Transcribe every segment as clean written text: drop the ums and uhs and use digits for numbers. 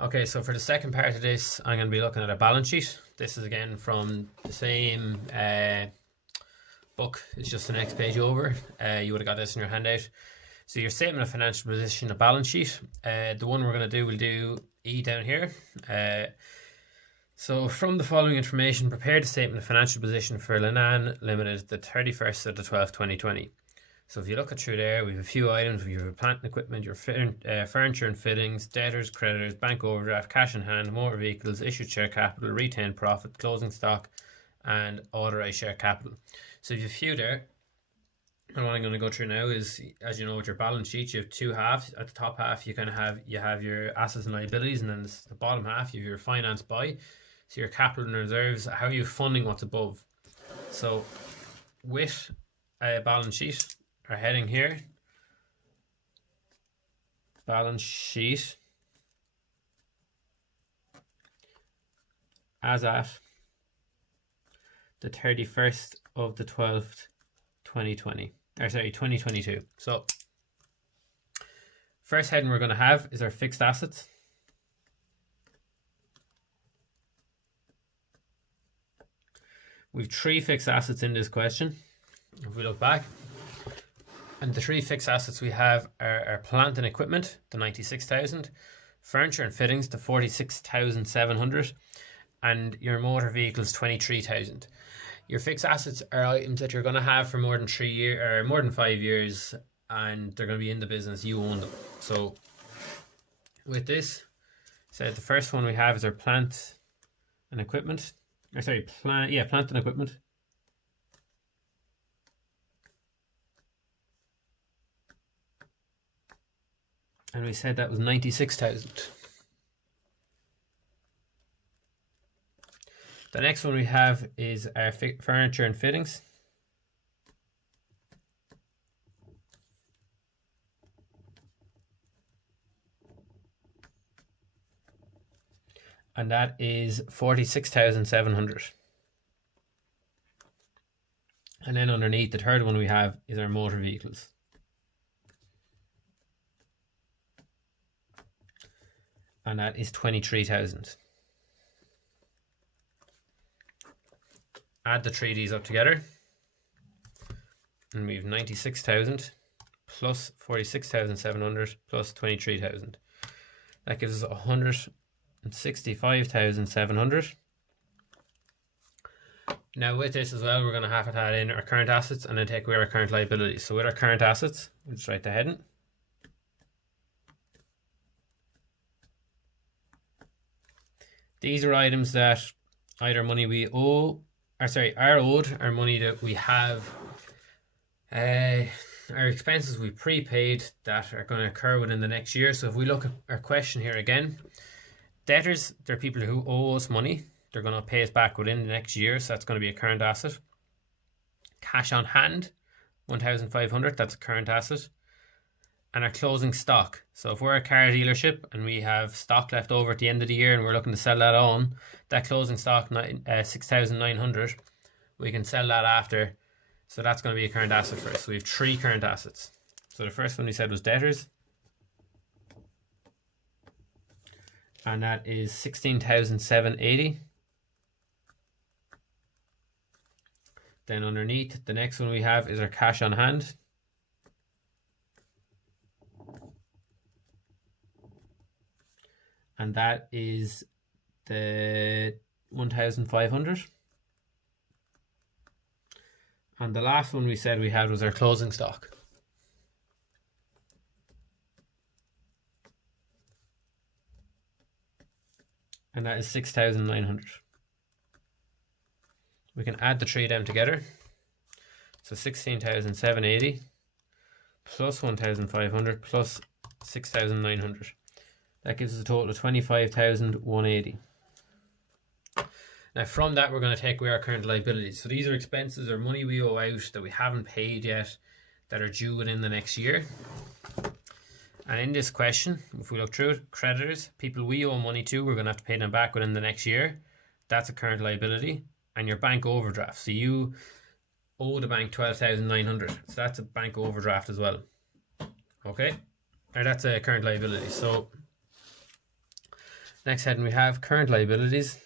Okay, so for the second part of this, I'm going to be looking at a balance sheet. This is again from the same book. It's just the next page over. You would have got this in your handout. So your statement of financial position, a balance sheet. The one we're going to do, we'll do E down here. So from the following information, prepare the statement of financial position for Linan Limited, the 31st of the 12th, 2020. So if you look at through there, we have a few items. We have plant and equipment, your furniture and fittings, debtors, creditors, bank overdraft, cash in hand, motor vehicles, issued share capital, retained profit, closing stock, and authorised share capital. So if you have a few there, and what I'm going to go through now is, as you know, with your balance sheet, you have two halves. At the top half, you kind of have your assets and liabilities, and then the bottom half, you have your finance by. So your capital and reserves, how are you funding what's above? So with a balance sheet, our heading here, balance sheet as at the 31st of the 12th, 2020. Or sorry, 2022. So first heading we're going to have is our fixed assets. We've three fixed assets in this question. If we look back, and the three fixed assets we have are our plant and equipment, the 96,000, furniture and fittings, the 46,700, and your motor vehicles, 23,000. Your fixed assets are items that you're going to have for more than 3 years or more than 5 years, and they're going to be in the business. You own them. So with this, so the first one we have is our plant and equipment. Or sorry, plant and equipment. And we said that was 96,000. The next one we have is our furniture and fittings. And that is 46,700. And then underneath, the third one we have is our motor vehicles. And that is 23,000. Add the three of these up together, and we have 96,000 plus 46,700 plus 23,000. That gives us 165,700. Now with this as well, we're going to have to add in our current assets and then take away our current liabilities. So with our current assets, let's write the heading. These are items that either money we owe, are owed, or money that we have, our expenses we prepaid that are going to occur within the next year. So if we look at our question here again, debtors, they're people who owe us money. They're going to pay us back within the next year, so that's going to be a current asset. Cash on hand, 1,500, that's a current asset. And our closing stock. So if we're a car dealership and we have stock left over at the end of the year and we're looking to sell that on, that closing stock, 6,900, we can sell that after. So that's going to be a current asset for us. So we have three current assets. So the first one we said was debtors. And that is 16,780. Then underneath, the next one we have is our cash on hand. And that is the 1,500. And the last one we said we had was our closing stock. And that is 6,900. We can add the three of them together. So 16,780 plus 1,500 plus 6,900. That gives us a total of 25,180. Now from that, we're going to take away our current liabilities. So these are expenses or money we owe out that we haven't paid yet that are due within the next year. And in this question, if we look through it, creditors, people we owe money to, we're going to have to pay them back within the next year. That's a current liability. And your bank overdraft. So you owe the bank 12,900. So that's a bank overdraft as well. Okay? Or that's a current liability. So Next heading we have current liabilities.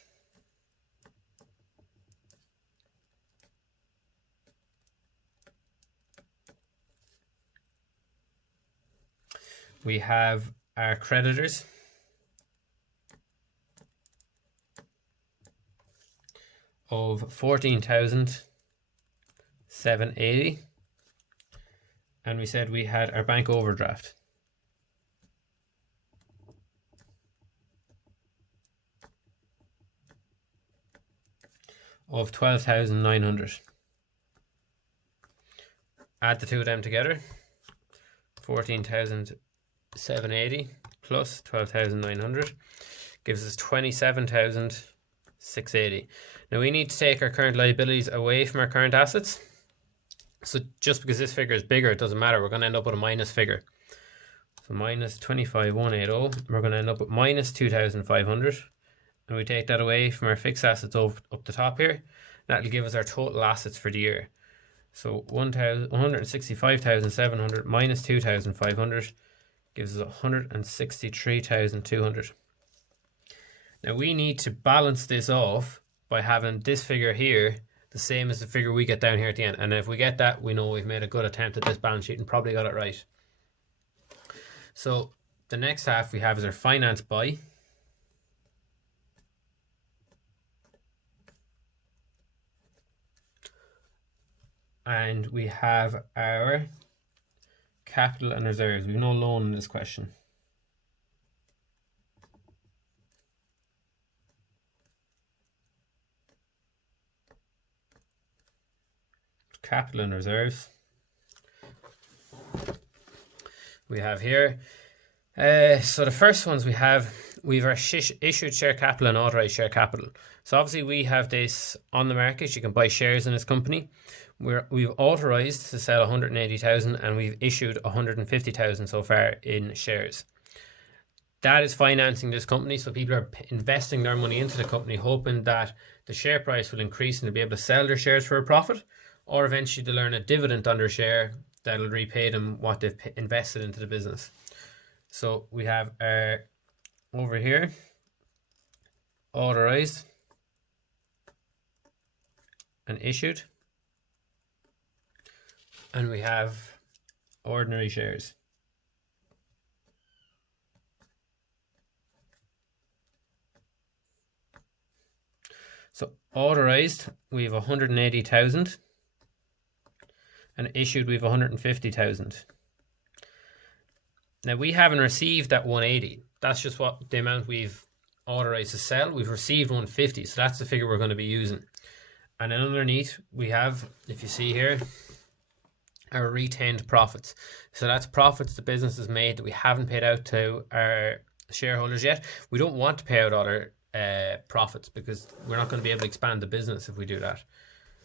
We have our creditors of 14,780, and we said we had our bank overdraft of 12,900. Add the two of them together, 14,780 plus 12,900 gives us 27,680. Now we need to take our current liabilities away from our current assets. So just because this figure is bigger, it doesn't matter. We're going to end up with a minus figure. So minus 25,180. We're going to end up with minus 2,500. And we take that away from our fixed assets up the top here. That'll give us our total assets for the year. So 165,700 minus 2,500 gives us 163,200. Now we need to balance this off by having this figure here the same as the figure we get down here at the end. And if we get that, we know we've made a good attempt at this balance sheet and probably got it right. So the next half we have is our finance by. And we have our capital and reserves. We've no loan in this question. Capital and reserves. We have here. So the first ones we have our issued share capital and authorized share capital. So obviously we have this on the market. You can buy shares in this company. We've authorized to sell 180,000 and we've issued 150,000 so far in shares. That is financing this company. So people are investing their money into the company, hoping that the share price will increase and they'll be able to sell their shares for a profit, or eventually they'll earn a dividend on their share that'll repay them what they've invested into the business. So we have over here, authorized and issued. And we have ordinary shares. So authorized, we have 180,000. And issued, we have 150,000. Now we haven't received that 180. That's just what the amount we've authorized to sell. We've received 150. So that's the figure we're going to be using. And then underneath, we have, if you see here, our retained profits. So that's profits the business has made that we haven't paid out to our shareholders yet. We don't want to pay out all our profits because we're not going to be able to expand the business if we do that.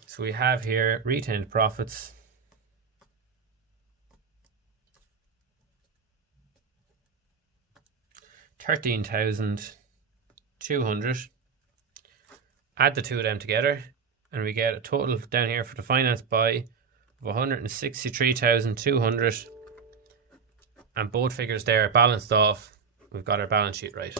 So we have here retained profits. $13,200. Add the two of them together and we get a total down here for the finance by of 163,200, and both figures there are balanced off. We've got our balance sheet right.